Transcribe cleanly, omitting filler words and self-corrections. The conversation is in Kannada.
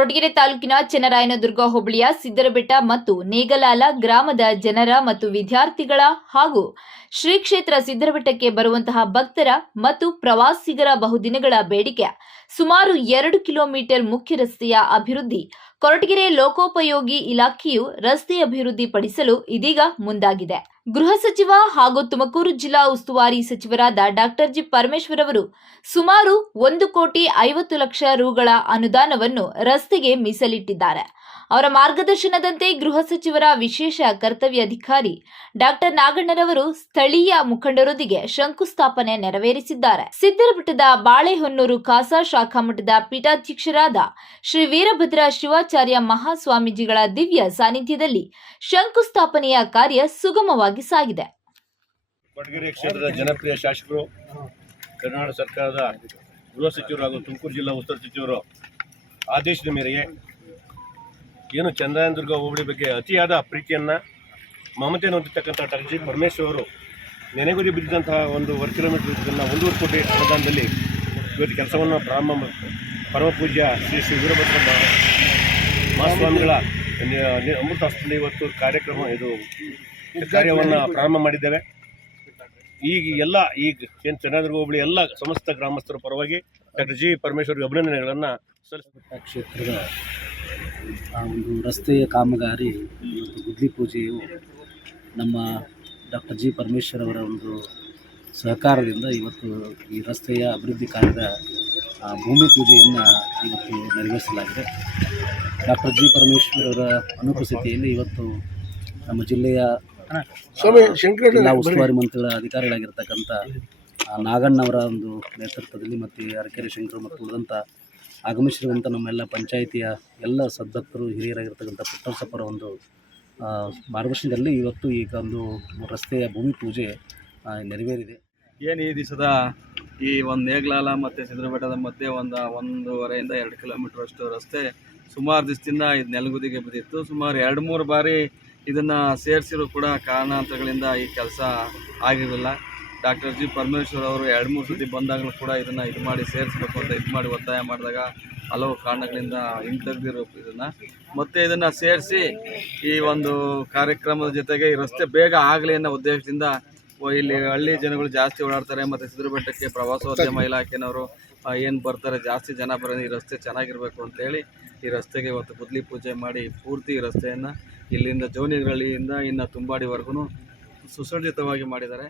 ಕೊರಟಗೆರೆ ತಾಲೂಕಿನ ಚನ್ನರಾಯನದುರ್ಗ ಹೋಬಳಿಯ ಸಿದ್ದರಬೆಟ್ಟ ಮತ್ತು ನೇಗಲಾಲ ಗ್ರಾಮದ ಜನರ ಮತ್ತು ವಿದ್ಯಾರ್ಥಿಗಳ ಹಾಗೂ ಶ್ರೀ ಕ್ಷೇತ್ರ ಸಿದ್ದರಬೆಟ್ಟಕ್ಕೆ ಬರುವಂತಹ ಭಕ್ತರ ಮತ್ತು ಪ್ರವಾಸಿಗರ ಬಹುದಿನಗಳ ಬೇಡಿಕೆ ಸುಮಾರು 2 ಕಿಲೋಮೀಟರ್ ಮುಖ್ಯ ರಸ್ತೆಯ ಅಭಿವೃದ್ಧಿ. ಕೊರಟಗೆರೆ ಲೋಕೋಪಯೋಗಿ ಇಲಾಖೆಯು ರಸ್ತೆ ಅಭಿವೃದ್ಧಿ ಪಡಿಸಲು ಇದೀಗ ಮುಂದಾಗಿದೆ. ಗೃಹ ಸಚಿವ ಹಾಗೂ ತುಮಕೂರು ಜಿಲ್ಲಾ ಉಸ್ತುವಾರಿ ಸಚಿವರಾದ ಡಾಕ್ಟರ್ ಜಿ ಪರಮೇಶ್ವರ್ ಅವರು ಸುಮಾರು 1,50,00,000 ರುಗಳ ಅನುದಾನವನ್ನು ರಸ್ತೆಗೆ ಮೀಸಲಿಟ್ಟಿದ್ದಾರೆ. ಅವರ ಮಾರ್ಗದರ್ಶನದಂತೆ ಗೃಹ ಸಚಿವರ ವಿಶೇಷ ಕರ್ತವ್ಯಾಧಿಕಾರಿ ಡಾಕ್ಟರ್ ನಾಗಣ್ಣರವರು ಸ್ಥಳೀಯ ಮುಖಂಡರೊಂದಿಗೆ ಶಂಕುಸ್ಥಾಪನೆ ನೆರವೇರಿಸಿದ್ದಾರೆ. ಸಿದ್ದರಬೆಟ್ಟದ ಬಾಳೆಹೊನ್ನೂರು ಖಾಸಾ ಶಾಖಾ ಮಠದ ಪೀಠಾಧ್ಯಕ್ಷರಾದ ಶ್ರೀ ವೀರಭದ್ರ ಶಿವಾಚಾರ್ಯ ಮಹಾಸ್ವಾಮೀಜಿಗಳ ದಿವ್ಯ ಸಾನ್ನಿಧ್ಯದಲ್ಲಿ ಶಂಕುಸ್ಥಾಪನೆಯ ಕಾರ್ಯ ಸುಗಮವಾಗಿ ಸಾಗಿದೆ. ಕೊರಟಗೆರೆ ಕ್ಷೇತ್ರದ ಜನಪ್ರಿಯ ಶಾಸಕರು, ಕರ್ನಾಟಕ ಸರ್ಕಾರದ ಗೃಹ ಸಚಿವರು ಹಾಗೂ ತುಮಕೂರು ಜಿಲ್ಲಾ ಉಸ್ತುವಾರಿ ಸಚಿವರು ಆದೇಶದ ಮೇರೆಗೆ ಏನು ಚನ್ನರಾಯನದುರ್ಗ ಹೋಬಳಿ ಬಗ್ಗೆ ಅತಿಯಾದ ಪ್ರೀತಿಯನ್ನು ಮಮತೆಯನ್ನು ಹೊಂದಿರತಕ್ಕಂಥ ಡಾಕ್ಟರ್ ಜಿ ಪರಮೇಶ್ವರ್ ಅವರು ನೆನೆಗುದಿ ಬಿದ್ದಂತಹ 1 ಕಿಲೋಮೀಟರ್ ಇದನ್ನು 1.5 ಕೋಟಿ ಅನುದಾನದಲ್ಲಿ ಇವತ್ತು ಕೆಲಸವನ್ನು ಪ್ರಾರಂಭ ಪರಮ ಪೂಜ್ಯ ಶ್ರೀ ವೀರಭದ್ರ ಮಹಾಸ್ವಾಮಿಗಳ ಅಮೃತ ಹಸ್ತದಲ್ಲಿ ಇವತ್ತು ಕಾರ್ಯವನ್ನು ಪ್ರಾರಂಭ ಮಾಡಿದ್ದೇವೆ. ಈಗ ಏನು ಚನ್ನರಾಯನದುರ್ಗ ಹೋಬಳಿ ಎಲ್ಲ ಸಮಸ್ತ ಗ್ರಾಮಸ್ಥರ ಪರವಾಗಿ ಡಾಕ್ಟರ್ ಜಿ ಪರಮೇಶ್ವರ್ಗೆ ಅಭಿನಂದನೆಗಳನ್ನು ಸಲ್ಲಿಸುತ್ತಾ ಕ್ಷೇತ್ರದ ಒಂದು ರಸ್ತೆಯ ಕಾಮಗಾರಿ ಇವತ್ತು ಗುದ್ಲಿ ಪೂಜೆಯು ನಮ್ಮ ಡಾಕ್ಟರ್ ಜಿ ಪರಮೇಶ್ವರ್ ಅವರ ಒಂದು ಸಹಕಾರದಿಂದ ಇವತ್ತು ಈ ರಸ್ತೆಯ ಅಭಿವೃದ್ಧಿ ಕಾರ್ಯದ ಭೂಮಿ ಪೂಜೆಯನ್ನು ಇವತ್ತು ನೆರವೇರಿಸಲಾಗಿದೆ. ಡಾಕ್ಟರ್ ಜಿ ಪರಮೇಶ್ವರ್ ಅವರ ಅನುಪಸ್ಥಿತಿಯಲ್ಲಿ ಇವತ್ತು ನಮ್ಮ ಜಿಲ್ಲೆಯ ಜಿಲ್ಲಾ ಉಸ್ತುವಾರಿ ಮಂತ್ರಿಗಳ ಅಧಿಕಾರಿಗಳಾಗಿರ್ತಕ್ಕಂಥ ನಾಗಣ್ಣವರ ಒಂದು ನೇತೃತ್ವದಲ್ಲಿ ಮತ್ತು ಅರಕೆರೆ ಶಂಕರ್ ಮತ್ತು ಉಳಿದಂಥ ಆಗಮಿಸಿರುವಂಥ ನಮ್ಮೆಲ್ಲ ಪಂಚಾಯಿತಿಯ ಎಲ್ಲ ಸದ್ಭಕ್ತರು ಹಿರಿಯರಾಗಿರ್ತಕ್ಕಂಥ ಪುಟ್ಟಸಪ್ಪರ ಒಂದು ಮಾರ್ಗದರ್ಶನದಲ್ಲಿ ಇವತ್ತು ಈಗ ಒಂದು ರಸ್ತೆಯ ಭೂಮಿ ಪೂಜೆ ನೆರವೇರಿದೆ. ಏನು ಈ ದಿವಸದ ಈ ಒಂದು ನೇಗಲಾಲ ಮತ್ತು ಸಿದ್ದರಬೆಟ್ಟದ ಮಧ್ಯೆ 1.5ರಿಂದ 2 ಕಿಲೋಮೀಟರ್ ಅಷ್ಟು ರಸ್ತೆ ಸುಮಾರು ದಿವಸದಿಂದ ಇದು ನೆಲಗುದಿಗೆ ಬಿದ್ದಿತ್ತು. ಸುಮಾರು 2-3 ಬಾರಿ ಇದನ್ನು ಸೇರಿಸಿರೂ ಕೂಡ ಕಾರಣಾಂತರಗಳಿಂದ ಈ ಕೆಲಸ ಆಗಿರಲಿಲ್ಲ. ಡಾಕ್ಟರ್ ಜಿ ಪರಮೇಶ್ವರ್ ಅವರು 2-3 ಸತಿ ಬಂದಾಗಲೂ ಕೂಡ ಇದನ್ನು ಮಾಡಿ ಸೇರಿಸಬೇಕು ಅಂತ ಒತ್ತಾಯ ಮಾಡಿದಾಗ ಹಲವು ಕಾರಣಗಳಿಂದ ಹಿಂತೆಗೆದಿರೋ ಇದನ್ನು ಸೇರಿಸಿ ಈ ಒಂದು ಕಾರ್ಯಕ್ರಮದ ಜೊತೆಗೆ ಈ ರಸ್ತೆ ಬೇಗ ಆಗಲಿ ಅನ್ನೋ ಉದ್ದೇಶದಿಂದ ಇಲ್ಲಿ ಹಳ್ಳಿ ಜನಗಳು ಜಾಸ್ತಿ ಓಡಾಡ್ತಾರೆ ಮತ್ತು ಸಿದ್ದರಬೆಟ್ಟಕ್ಕೆ ಪ್ರವಾಸೋದ್ಯಮ ಇಲಾಖೆನವರು ಏನು ಬರ್ತಾರೆ, ಜಾಸ್ತಿ ಜನ ಬರೋದು ಈ ರಸ್ತೆ ಚೆನ್ನಾಗಿರಬೇಕು ಅಂತೇಳಿ ಈ ರಸ್ತೆಗೆ ಇವತ್ತು ಗುದ್ಲಿ ಪೂಜೆ ಮಾಡಿ ಪೂರ್ತಿ ಈ ರಸ್ತೆಯನ್ನು ಇಲ್ಲಿಂದ ಜೋನಿಗಳ್ಳಿಯಿಂದ ಇನ್ನು ತುಂಬಾಡಿವರೆಗೂ ಸುಸಜ್ಜಿತವಾಗಿ ಮಾಡಿದ್ದಾರೆ.